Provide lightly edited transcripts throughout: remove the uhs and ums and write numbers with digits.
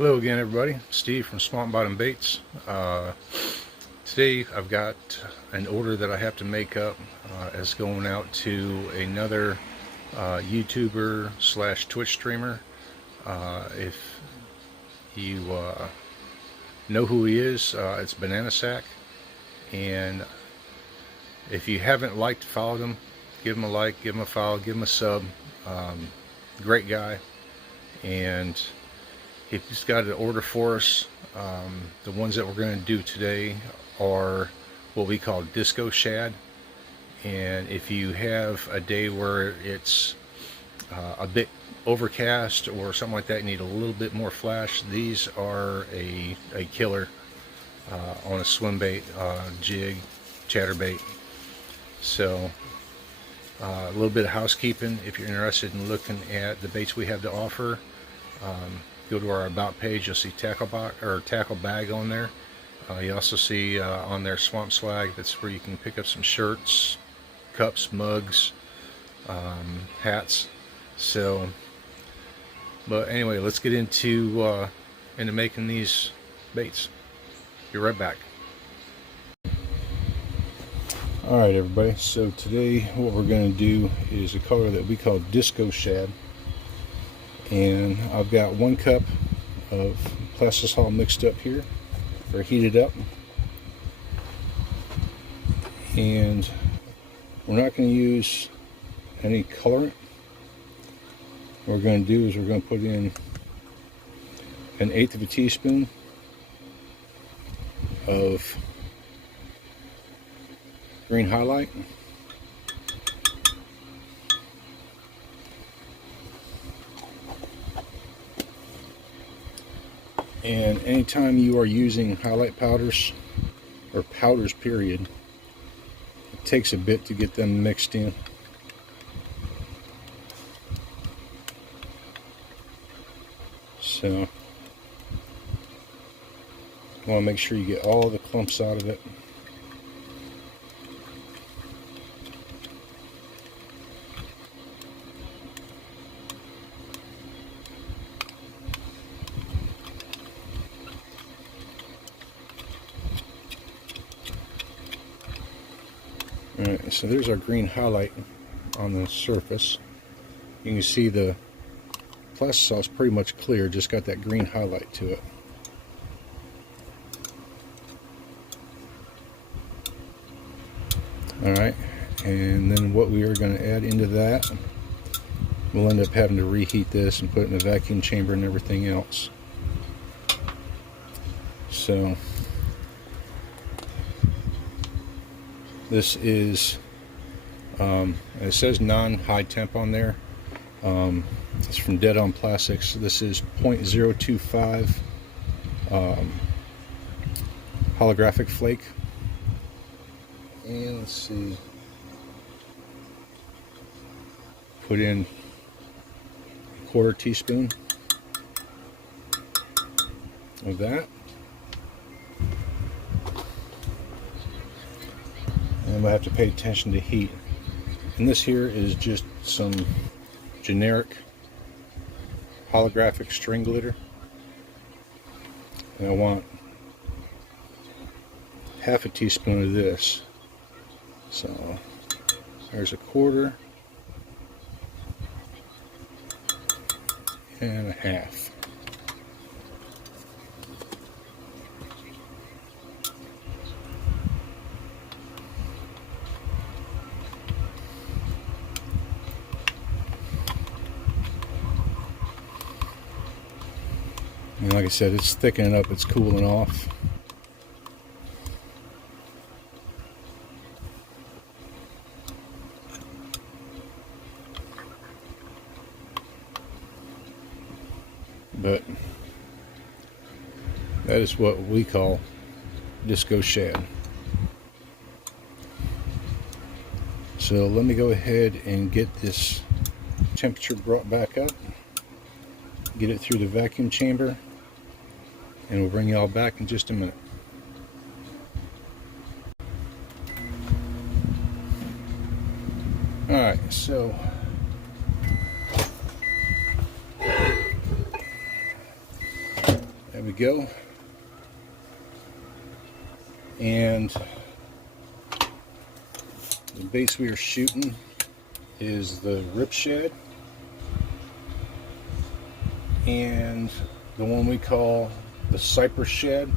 Hello again, everybody. Steve from Swamp Bottom Baits. Today I've got an order that I have to make up as going out to another YouTuber slash Twitch streamer. If you know who he is, it's Banana Sack. And if you haven't liked, followed him, give him a like, give him a follow, give him a sub. Great guy. And he's got an order for us. The ones that we're going to do today are what we call disco shad. And if you have a day where it's a bit overcast or something like that, you need a little bit more flash, these are a killer on a swim bait, jig, chatterbait. So a little bit of housekeeping. If you're interested in looking at the baits we have to offer, go to our about page. You'll see tackle box or tackle bag on there. You also see on there swamp swag. That's where you can pick up some shirts, cups, mugs, hats. So, but anyway, let's get into making these baits. Be right back. All right, everybody. So today, what we're going to do is a color that we call disco shad. And I've got 1 cup of plastisol mixed up here, or heated up. And we're not going to use any colorant. What we're going to do is we're going to put in 1/8 of a teaspoon of green highlight. And anytime you are using highlight powders, or powders period, it takes a bit to get them mixed in. So you want to make sure you get all the clumps out of it. Alright, so there's our green highlight on the surface. You can see the plastisol is pretty much clear, just got that green highlight to it. Alright, and then what we are going to add into that, we'll end up having to reheat this and put it in a vacuum chamber and everything else. So this is, it says non-high temp on there. It's from Dead On Plastics. This is 0.025 holographic flake. And let's see, put in 1/4 teaspoon of that. And we'll have to pay attention to heat. And this here is just some generic holographic string glitter. And I want 1/2 teaspoon of this. So there's 1/4 and 1/2. And like I said, it's thickening up, it's cooling off. But that is what we call disco shad. So let me go ahead and get this temperature brought back up, get it through the vacuum chamber, and we'll bring y'all back in just a minute. Alright, so There we go. And the baits we are shooting is the Rip Shad and the one we call the Cypress Shad.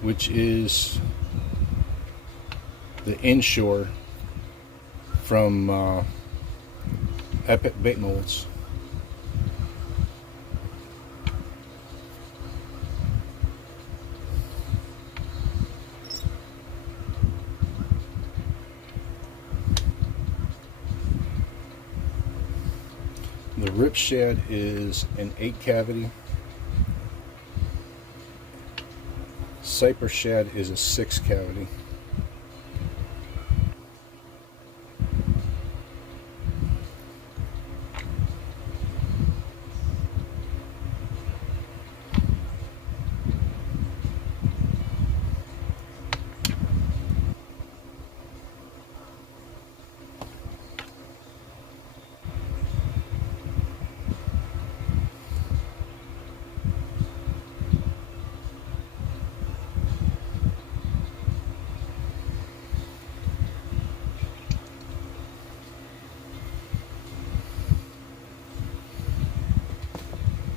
Which is the inshore from Epic Bait Molds. The Rip Shad is an 8 cavity. Cypress Shad is a 6 cavity.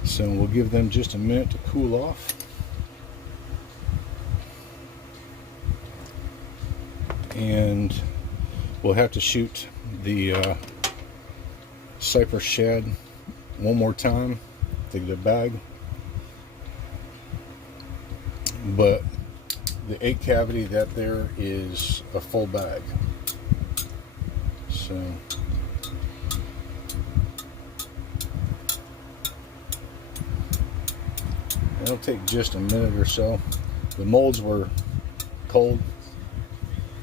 So we'll give them just a minute to cool off. And we'll have to shoot the Cypress Shad one more time to get a bag. But the 8 cavity that there is a full bag. So it'll take just a minute or so. The molds were cold,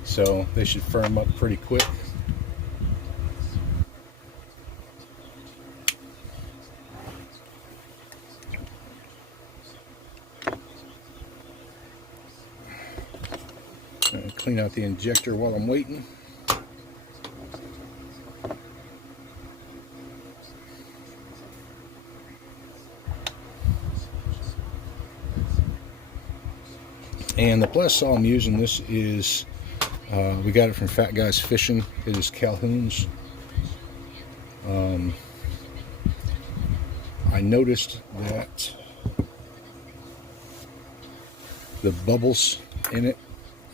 so they should firm up pretty quick. Clean out the injector while I'm waiting. And the bless saw I'm using, this is, we got it from Fat Guys Fishing. It is Calhoun's. I noticed that the bubbles in it,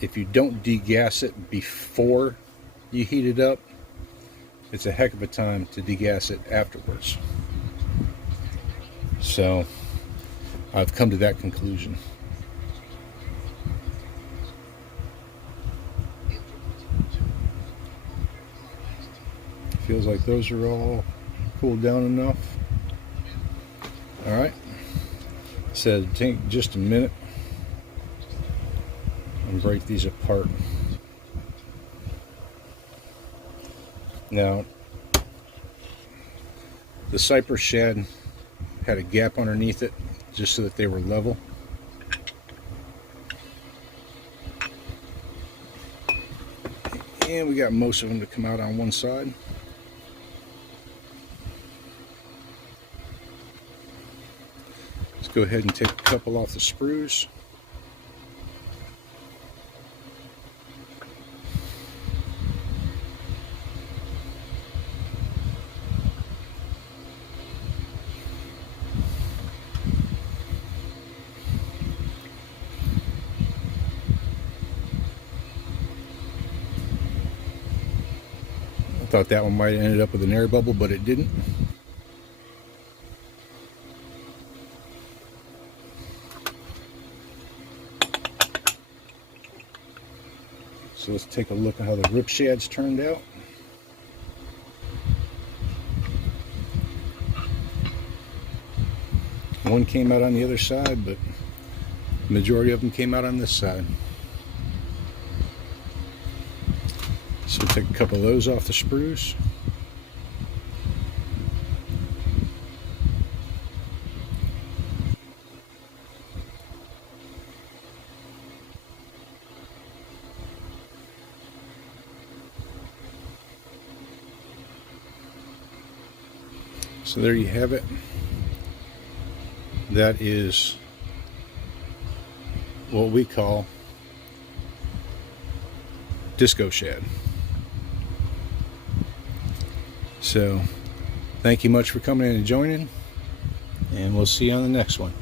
if you don't degas it before you heat it up, it's a heck of a time to degas it afterwards. So I've come to that conclusion. Feels like those are all cooled down enough. Alright, so take just a minute and break these apart. Now, the Cypress Shad had a gap underneath it just so that they were level. And we got most of them to come out on one side. Let's go ahead and take a couple off the sprues. I thought that one might have ended up with an air bubble, but it didn't. So let's take a look at how the Rip Shads turned out. One came out on the other side, but the majority of them came out on this side. So we'll take a couple of those off the sprues. So there you have it. That is what we call Disco Shad. So thank you much for coming in and joining, and we'll see you on the next one.